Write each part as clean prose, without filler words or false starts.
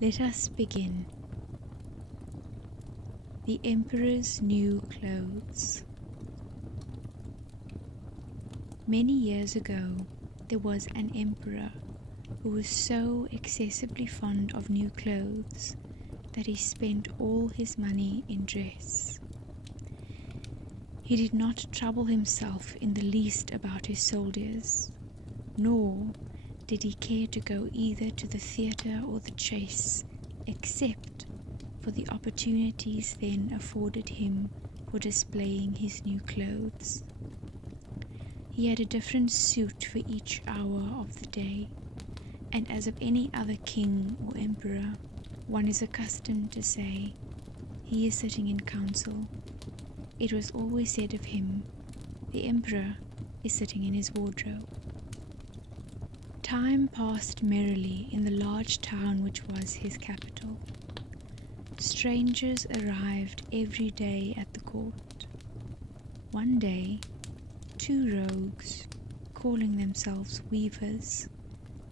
Let us begin. The Emperor's New Clothes. Many years ago, there was an emperor who was so excessively fond of new clothes that he spent all his money in dress. He did not trouble himself in the least about his soldiers, nor did he care to go either to the theatre or the chase, except for the opportunities then afforded him for displaying his new clothes. He had a different suit for each hour of the day, and as of any other king or emperor, one is accustomed to say, "He is sitting in council." It was always said of him, "The emperor is sitting in his wardrobe." Time passed merrily in the large town which was his capital. Strangers arrived every day at the court. One day, 2 rogues, calling themselves weavers,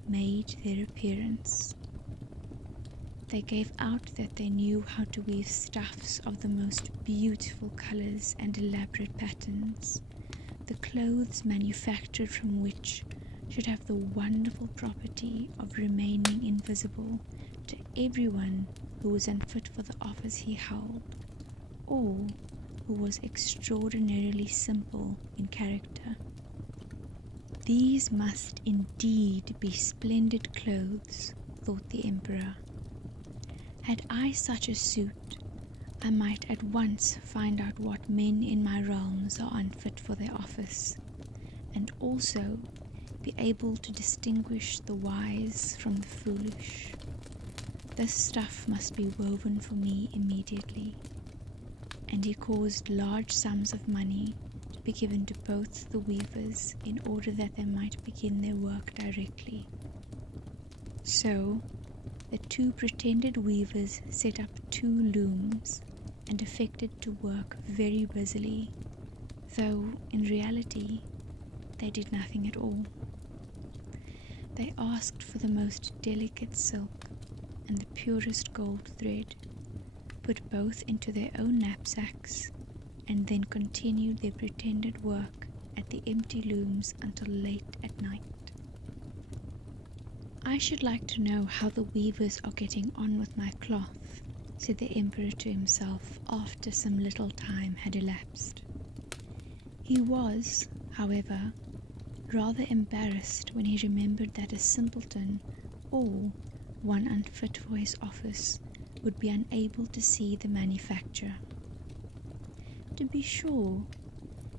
made their appearance. They gave out that they knew how to weave stuffs of the most beautiful colors and elaborate patterns, the clothes manufactured from which should have the wonderful property of remaining invisible to everyone who was unfit for the office he held, or who was extraordinarily simple in character. These must indeed be splendid clothes, thought the emperor. Had I such a suit, I might at once find out what men in my realms are unfit for their office, and also be able to distinguish the wise from the foolish. This stuff must be woven for me immediately. And he caused large sums of money to be given to both the weavers in order that they might begin their work directly. So the 2 pretended weavers set up 2 looms and affected to work very busily, though in reality they did nothing at all. They asked for the most delicate silk and the purest gold thread, put both into their own knapsacks, and then continued their pretended work at the empty looms until late at night. "I should like to know how the weavers are getting on with my cloth," said the emperor to himself after some little time had elapsed. He was, however, rather embarrassed when he remembered that a simpleton, or one unfit for his office, would be unable to see the manufacture. To be sure,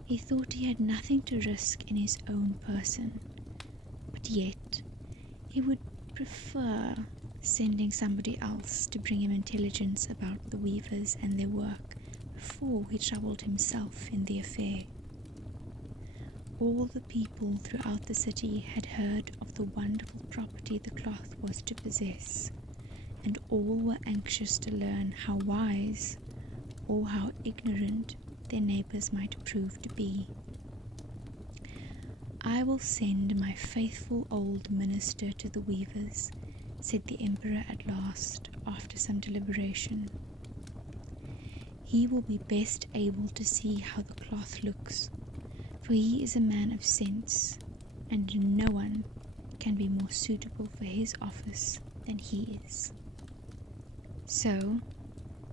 he thought he had nothing to risk in his own person, but yet he would prefer sending somebody else to bring him intelligence about the weavers and their work before he troubled himself in the affair. All the people throughout the city had heard of the wonderful property the cloth was to possess, and all were anxious to learn how wise or how ignorant their neighbors might prove to be. "I will send my faithful old minister to the weavers," said the emperor at last, after some deliberation. "He will be best able to see how the cloth looks, for he is a man of sense, and no one can be more suitable for his office than he is." So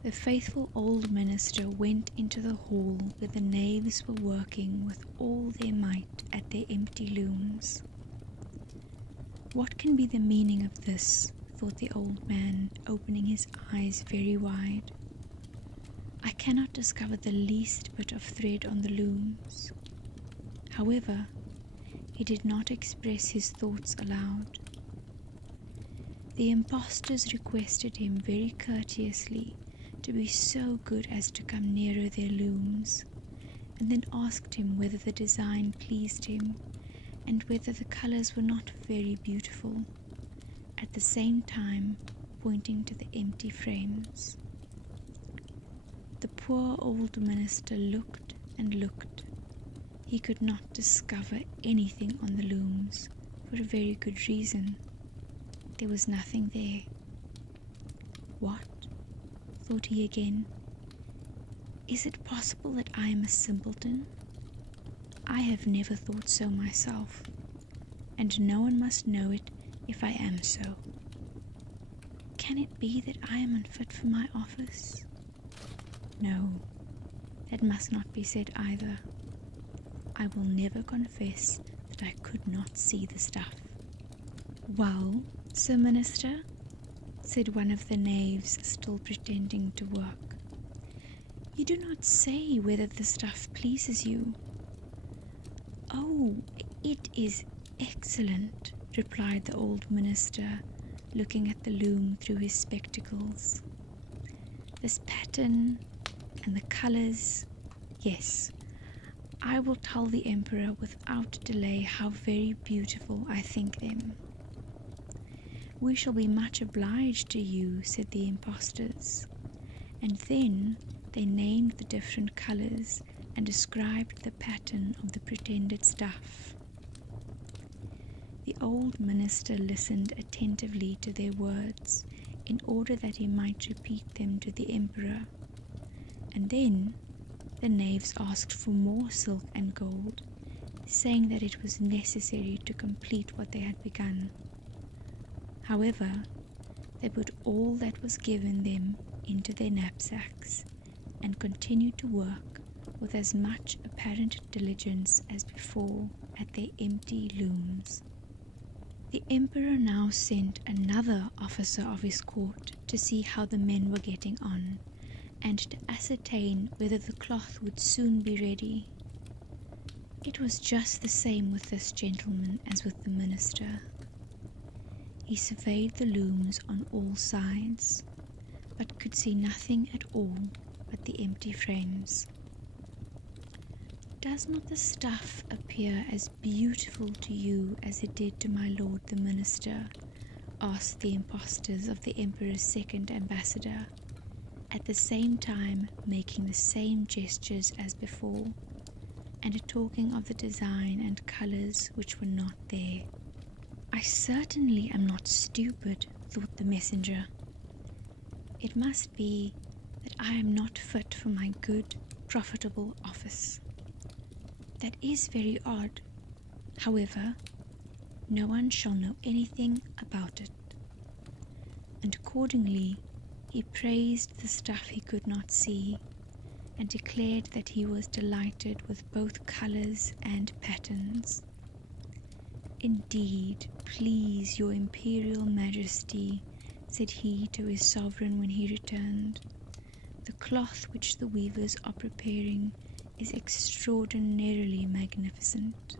the faithful old minister went into the hall where the knaves were working with all their might at their empty looms. "What can be the meaning of this?" thought the old man, opening his eyes very wide. "I cannot discover the least bit of thread on the looms." However, he did not express his thoughts aloud. The impostors requested him very courteously to be so good as to come nearer their looms, and then asked him whether the design pleased him, and whether the colors were not very beautiful, at the same time pointing to the empty frames. The poor old minister looked and looked. He could not discover anything on the looms, for a very good reason. There was nothing there. What? Thought he again. Is it possible that I am a simpleton? I have never thought so myself, and no one must know it if I am so. Can it be that I am unfit for my office? No, that must not be said either. I will never confess that I could not see the stuff. Well, Sir Minister, said one of the knaves, still pretending to work, you do not say whether the stuff pleases you. Oh, it is excellent, replied the old minister, looking at the loom through his spectacles. This pattern and the colours, yes, I will tell the emperor without delay how very beautiful I think them. We shall be much obliged to you, said the impostors, and then they named the different colours and described the pattern of the pretended stuff. The old minister listened attentively to their words in order that he might repeat them to the emperor, and then the knaves asked for more silk and gold, saying that it was necessary to complete what they had begun. However, they put all that was given them into their knapsacks and continued to work with as much apparent diligence as before at their empty looms. The emperor now sent another officer of his court to see how the men were getting on, and to ascertain whether the cloth would soon be ready. It was just the same with this gentleman as with the minister. He surveyed the looms on all sides, but could see nothing at all but the empty frames. Does not the stuff appear as beautiful to you as it did to my lord the minister? Asked the impostors of the emperor's second ambassador, at the same time making the same gestures as before, and talking of the design and colours which were not there. I certainly am not stupid, thought the messenger. It must be that I am not fit for my good, profitable office. That is very odd. However, no one shall know anything about it. And accordingly, he praised the stuff he could not see, and declared that he was delighted with both colours and patterns. Indeed, please your imperial majesty, said he to his sovereign when he returned, the cloth which the weavers are preparing is extraordinarily magnificent.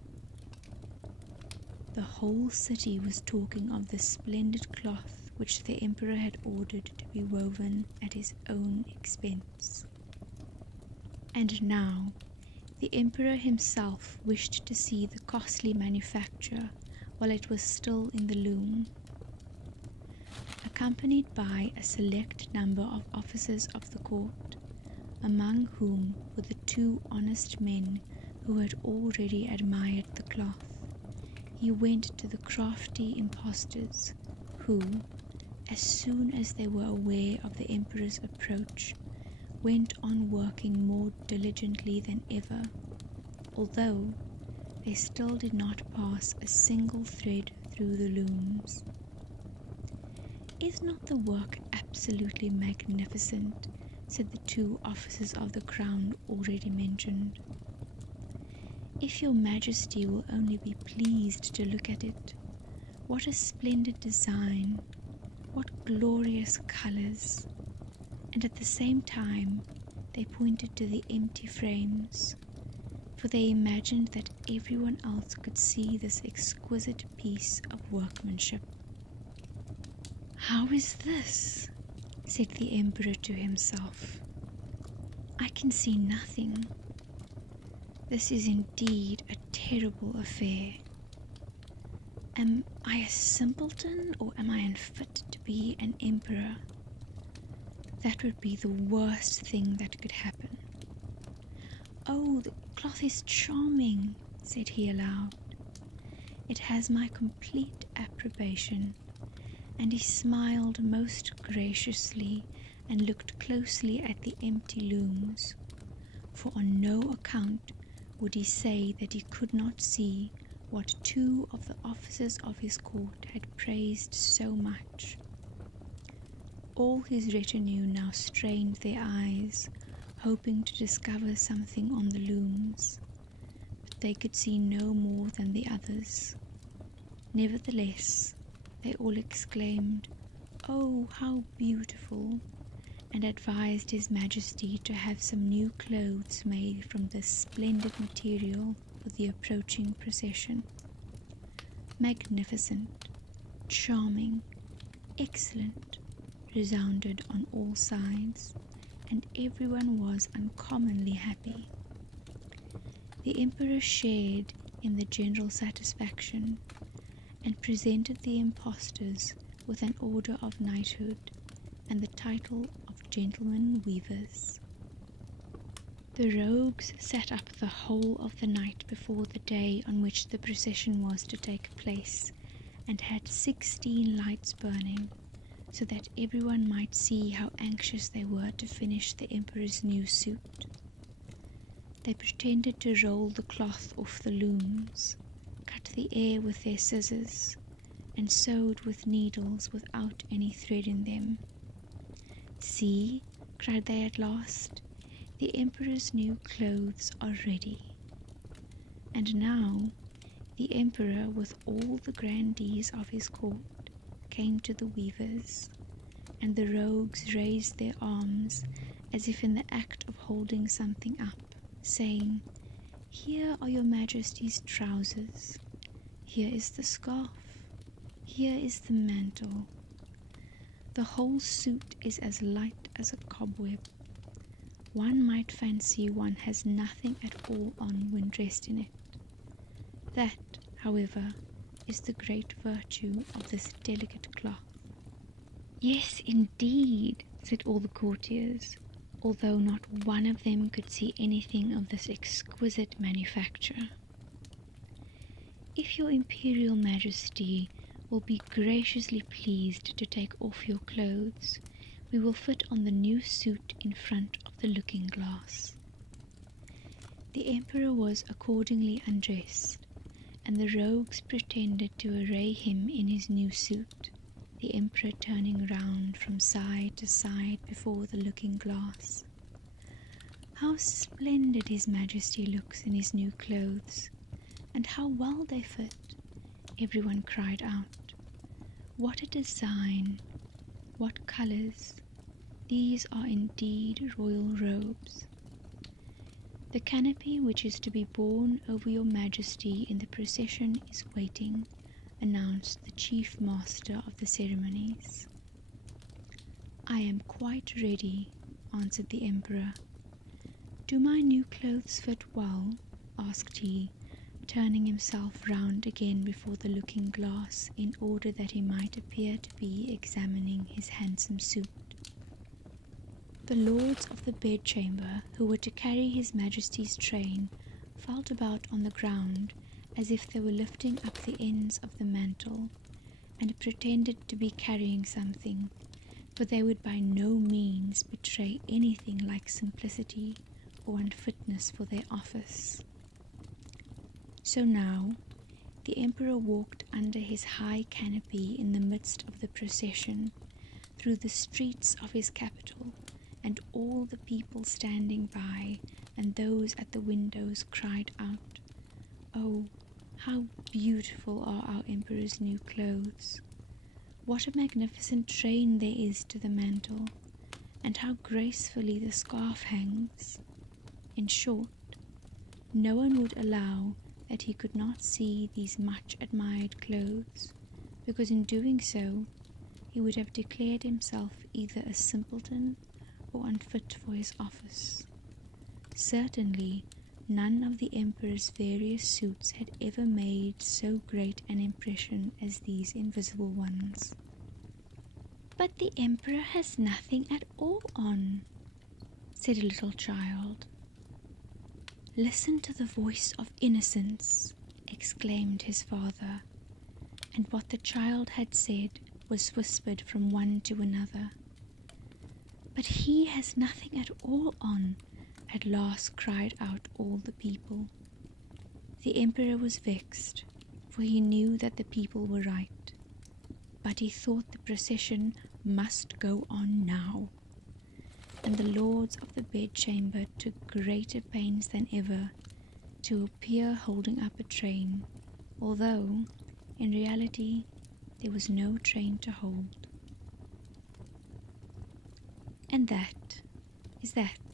The whole city was talking of the splendid cloth which the emperor had ordered to be woven at his own expense. And now the emperor himself wished to see the costly manufacture while it was still in the loom. Accompanied by a select number of officers of the court, among whom were the two honest men who had already admired the cloth, he went to the crafty impostors, who, as soon as they were aware of the emperor's approach, went on working more diligently than ever, although they still did not pass a single thread through the looms. Is not the work absolutely magnificent? Said the two officers of the crown already mentioned. If your majesty will only be pleased to look at it, what a splendid design, what glorious colours! And at the same time they pointed to the empty frames, for they imagined that everyone else could see this exquisite piece of workmanship. How is this? Said the emperor to himself. I can see nothing. This is indeed a terrible affair. Am I a simpleton, or am I unfit to be an emperor? That would be the worst thing that could happen. Oh, the cloth is charming, said he aloud. It has my complete approbation, and he smiled most graciously and looked closely at the empty looms, for on no account would he say that he could not see what two of the officers of his court had praised so much. All his retinue now strained their eyes, hoping to discover something on the looms, but they could see no more than the others. Nevertheless, they all exclaimed, "Oh, how beautiful!" and advised His Majesty to have some new clothes made from this splendid material for the approaching procession. Magnificent, charming, excellent, resounded on all sides, and everyone was uncommonly happy. The Emperor shared in the general satisfaction, and presented the impostors with an order of knighthood and the title of gentlemen weavers. The rogues sat up the whole of the night before the day on which the procession was to take place, and had 16 lights burning, so that everyone might see how anxious they were to finish the Emperor's new suit. They pretended to roll the cloth off the looms, cut the air with their scissors, and sewed with needles without any thread in them. "See," cried they at last, "the Emperor's new clothes are ready." And now the Emperor, with all the grandees of his court, came to the weavers, and the rogues raised their arms as if in the act of holding something up, saying, "Here are your Majesty's trousers, here is the scarf, here is the mantle. The whole suit is as light as a cobweb. One might fancy one has nothing at all on when dressed in it. That, however, is the great virtue of this delicate cloth." "Yes, indeed," said all the courtiers, although not one of them could see anything of this exquisite manufacture. "If your Imperial Majesty will be graciously pleased to take off your clothes, we will fit on the new suit in front of the looking-glass." The Emperor was accordingly undressed, and the rogues pretended to array him in his new suit, the Emperor turning round from side to side before the looking-glass. "How splendid His Majesty looks in his new clothes, and how well they fit!" everyone cried out. "What a design! What colours! These are indeed royal robes." "The canopy which is to be borne over your Majesty in the procession is waiting," announced the chief master of the ceremonies. "I am quite ready," answered the Emperor. "Do my new clothes fit well?" asked he, turning himself round again before the looking-glass in order that he might appear to be examining his handsome suit. The lords of the bedchamber, who were to carry His Majesty's train, felt about on the ground as if they were lifting up the ends of the mantle, and pretended to be carrying something, for they would by no means betray anything like simplicity or unfitness for their office. So now the Emperor walked under his high canopy in the midst of the procession, through the streets of his capital, and all the people standing by and those at the windows cried out, "Oh, how beautiful are our Emperor's new clothes! What a magnificent train there is to the mantle, and how gracefully the scarf hangs!" In short, no one would allow that he could not see these much admired clothes, because in doing so he would have declared himself either a simpleton or unfit for his office. Certainly none of the Emperor's various suits had ever made so great an impression as these invisible ones. "But the Emperor has nothing at all on," said a little child. "Listen to the voice of innocence," exclaimed his father, and what the child had said was whispered from one to another. "But he has nothing at all on," at last cried out all the people. The emperor was vexed, for he knew that the people were right, but he thought the procession must go on now, and the lords of the bedchamber took greater pains than ever to appear holding up a train, although in reality there was no train to hold. And that is that.